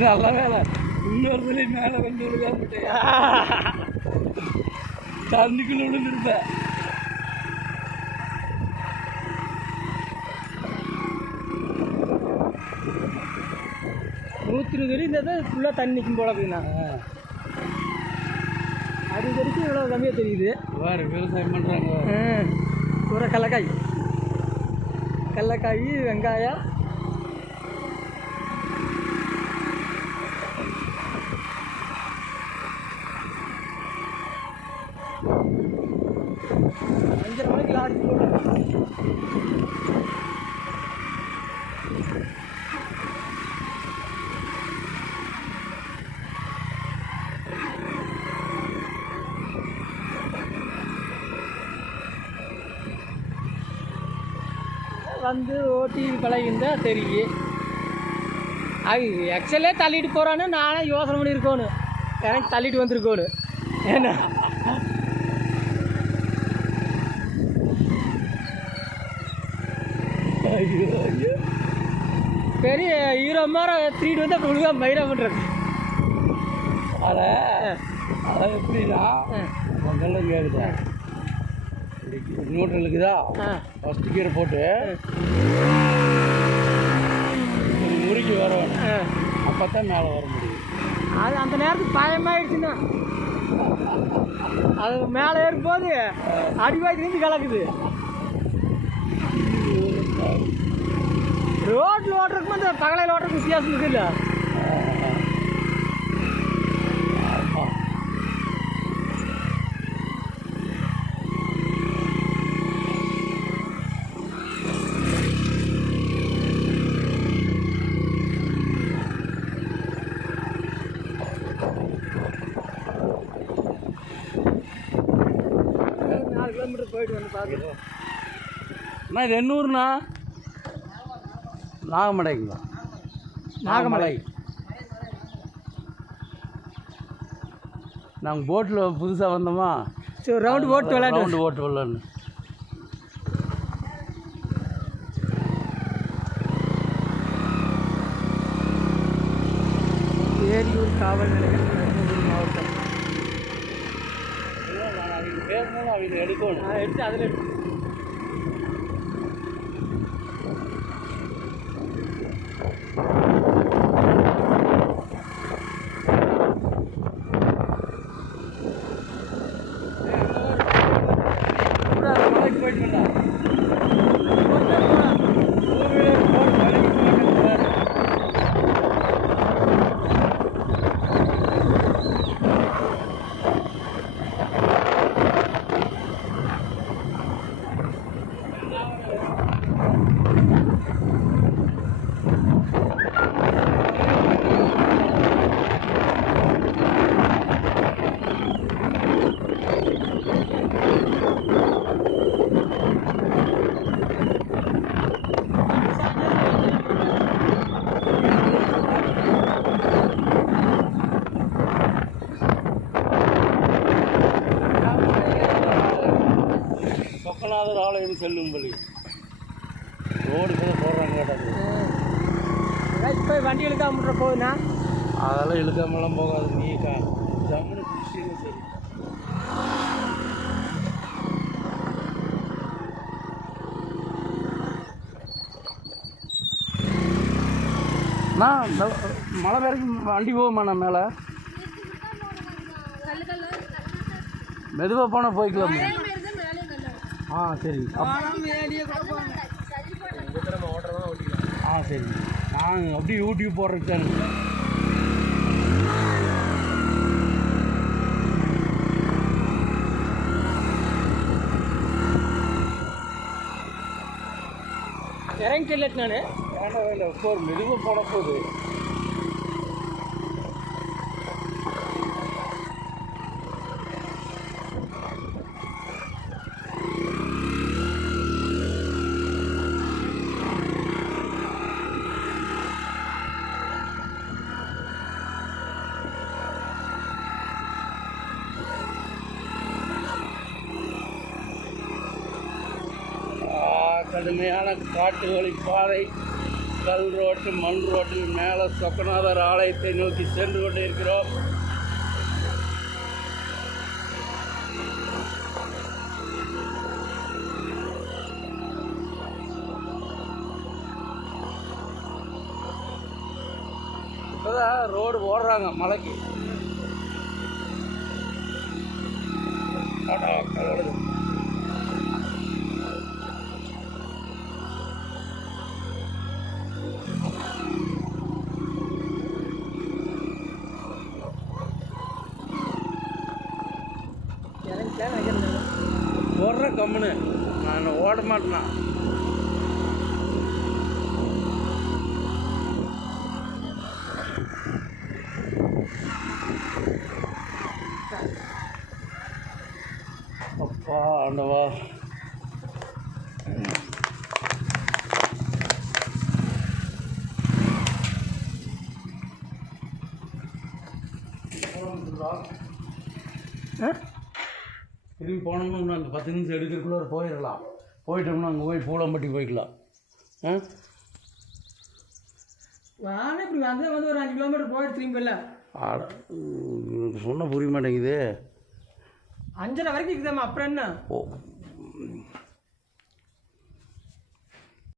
நல்ல வேலை இன்னொரு தலை மேலே வந்து விழுகாமட்டேன் தண்ணிக்குள்ள விழுந்துருப்பேன். நூற்றி 20 அடி இருந்தால் ஃபுல்லாக தண்ணி நிற்கும் போல இருக்குண்ணா. அது வரைக்கும் இவ்வளோ கம்மியாக தெரியுது. வேறு விவசாயம் பண்ணுறாங்க. பூரா கடலக்காய், வெங்காயம். அஞ்சரை மணிக்கு லாரி போட்டு வந்து ஓட்டி பழகிருந்தா தெரியும். அது எக்ஸலே தள்ளிட்டு போகிறான்னு நானே யோசனை பண்ணியிருக்கோணும். எனக்கு தள்ளிட்டு வந்திருக்கோணும். ஏன்னா பெரிய ஹீரோ மாதிரி திருட்டு வந்து அப்படி விழுகாம மயிரா பண்ணுறது. அதை எப்படின்னா முதல்ல கேட்குதா நியூட்ரல் இருக்குதா, ஃபஸ்ட்டு கீரை போட்டு முறுக்கி வரணும். அப்போ தான் மேலே வர முடியும். அது அந்த நேரத்துக்கு பயமாயிடுச்சுன்னா அது மேலே ஏறும்போது அடிவாய்க்கு கலக்குது. ரோட்டில் ஓட்டுறதுக்கும் அந்த பகலையில் ஓட்டுறதுக்கு வித்தியாசம் இருக்குல்ல. போயிட்டு வந்து பார்க்குறோம். அண்ணா இது என்ன ஊருண்ணா? நாகமலைங்களா? நாகமலை. நாங்கள் போட்டில் புதுசாக வந்தோமா, சரி ரவுண்டு போட்டு விளாண்டு. ஏரியூர் காவல் நிலையம், தருமபுரி மாவட்டம். அவங்க பேசணும், அவங்க எடுக்கணும். எடுத்து அதில் எடுத்து போயிட்டு வந்தா சொக்கநாதர் ஆலயம் செல்லும் வழி ரோடு கூட போடுறாங்க கேட்டாங்க. போய் வண்டி இழுக்காம போகுதுண்ணா. அதெல்லாம் இழுக்காமலாம் போகாது. நீ ஜம்முன்னு பிடிச்சிங்க சரி. மழை வரைக்கும் வண்டி போகுமாண்ணா மேலே? மெதுவாக போனால் போய்க்கலாம். சரி. சரி, நான் அப்படியே யூடியூப் போடுறதுக்கு தானே. இறங்கிட்டு இல்லை நான் வேண்டாம் ஒரு மெதுவாக போட போகுது. கடுமையான காட்டு வழி பாதை கல் ரோட்டு மண் ரோட்டில் மேலே சொக்கநாதர் ஆலயத்தை நோக்கி சென்று கொண்டு இருக்கிறோம். இப்போதான் ரோடு போடுறாங்க மலைக்கு. கடவுள் போடுற கம்முன்னு நான் ஓட மாட்டேனா. அப்பா ஆண்டவா, திரும்பி போனோம்னா இன்னும் அங்கே 10 நிமிஷம் எடுக்கிறதுக்குள்ளே போயிடலாம். போயிட்டோம்னா அங்கே போய் பூலம்பட்டி போய்க்கலாம். வாங்க இப்படி வந்து ஒரு 5 கிலோமீட்டர் போயிட்டு திரும்பில சொன்ன புரிய மாட்டேங்குது. 5:30 வரைக்கும் இருக்குதாம்மா, அப்புறம் என்ன? ஓ